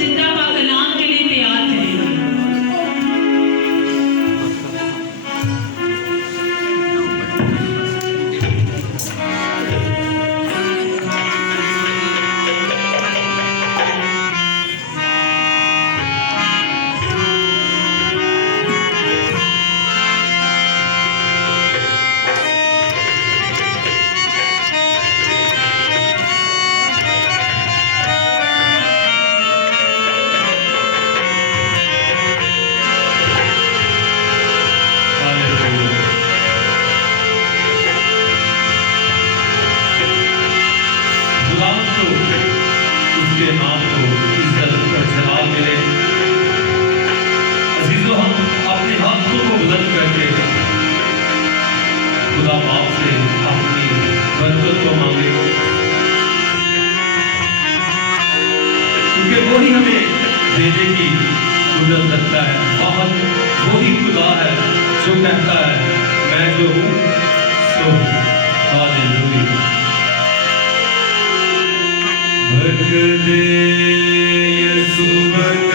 जिंदा पा कलाम के लिए तैयार करेंगे। उसके नाम को इज्जत और जलाल मिले। अजीजों, हम अपने हाथों को बुलंद करके खुदा बाप से अपनी बरकत को मांगे, क्योंकि वही हमें देने की कुदरत रखता है। बहुत वही खुदा है जो कहता है मैं जो हूँ सो हूँ। हालेलुया। बरकत दे यीशु।